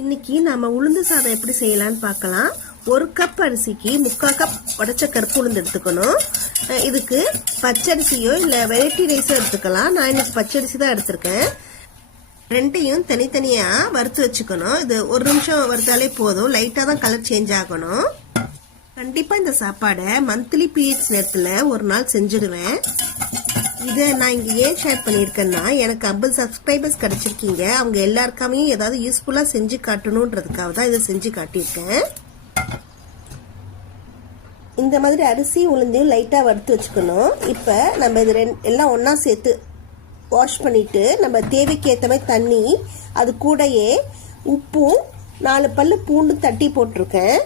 இன்னைக்கு நம்ம உளுந்து சாதம் எப்படி செய்யலாம்னு பார்க்கலாம். ஒரு கப் அரிசிக்கு 3/4 கப் உடைச்ச கருப்பு உளுந்து எடுத்துக்கணும். இதுக்கு பச்சரிசியோ இல்ல வெரைட்டி ரைஸோ எடுத்துக்கலாம். நான் இன்னைக்கு பச்சரிசி தான் எடுத்திருக்கேன். ரெண்டையும் தனித்தனியா வறுத்து வச்சுக்கணும். இது 1 நிமிஷம் வறுத்தாலே போதும். லைட்டா தான் கலர் சேஞ்ச் ஆகணும். கண்டிப்பா இந்த சாப்பாடை மந்த்லி பீரியட்ஸ் நேரத்துல ஒரு நாள் செஞ்சிடுவேன். இதை நான் இங்க ஏன் ஷேர் பண்ணியிருக்கேன்னா, எனக்கு 50 சப்ஸ்கிரைபர்ஸ் கிடைச்சிருக்கீங்க. அவங்க எல்லாருக்காமே ஏதாவது யூஸ்ஃபுல்லா செஞ்சு காட்டணும்ன்றதுக்காக தான் இதை செஞ்சு காட்டியிருக்கேன். இந்த மாதிரி அரிசி உளுந்தையும் லைட்டா வறுத்து வச்சுக்கணும். இப்ப நம்ம இது எல்லாம் ஒன்னா சேர்த்து வாஷ் பண்ணிட்டு நம்ம தேவைக்கு ஏற்ற மாதிரி தண்ணி, அது கூடயே உப்பும் 4 பல்லு பூண்டு தட்டி போட்டிருக்கேன்.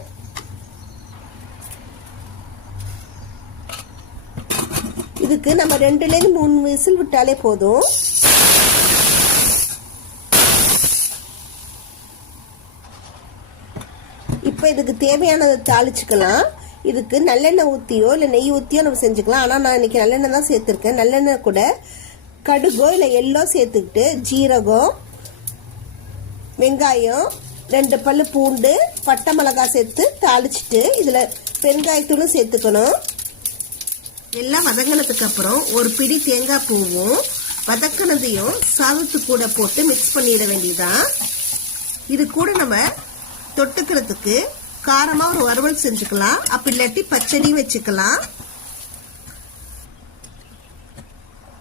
இதுக்கு நம்ம 2-3 விசில் விட்டாலே போதும். இப்ப இதுக்கு தேவையானதை தாளிச்சுக்கலாம். இதுக்கு நல்லெண்ணெய் ஊத்தியோ இல்ல நெய் ஊத்தியோ நம்ம செஞ்சுக்கலாம். ஆனா நான் இன்னைக்கு நல்லெண்ணெய் தான் சேர்த்திருக்கேன். நல்லெண்ணெய் கூட கடுகோ இல்ல எள்ளோ சேர்த்துக்கிட்டு ஜீரகம், வெங்காயம், 2 பல்லு பூண்டு, பட்டை மிளகாய் சேர்த்து தாளிச்சுட்டு இதுல பெருங்காயத்தூளும் சேர்த்துக்கணும். எல்லாம் வதங்கினதுக்கு அப்புறம் ஒரு பிடி தேங்காய் பூவும் வதக்கினதையும் சாதத்து கூட போட்டு மிக்ஸ் பண்ணிட வேண்டியதான். இது கூட நம்ம தொட்டுக்கிறதுக்கு காரமா ஒரு வறுவல் செஞ்சுக்கலாம். அப்படி இல்லாட்டி பச்சடியும் வச்சுக்கலாம்.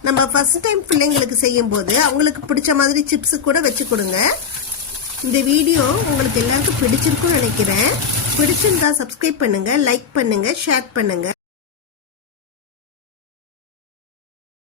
நம்ம ஃபர்ஸ்ட் டைம் பிள்ளைங்களுக்கு செய்யும் போது அவங்களுக்கு பிடிச்ச மாதிரி சிப்ஸ் கூட வச்சு கொடுங்க. இந்த வீடியோ உங்களுக்கு எல்லாருக்கும் பிடிச்சிருக்கும்னு நினைக்கிறேன். பிடிச்சிருந்தா சப்ஸ்கிரைப் பண்ணுங்க, லைக் பண்ணுங்க, ஷேர் பண்ணுங்க.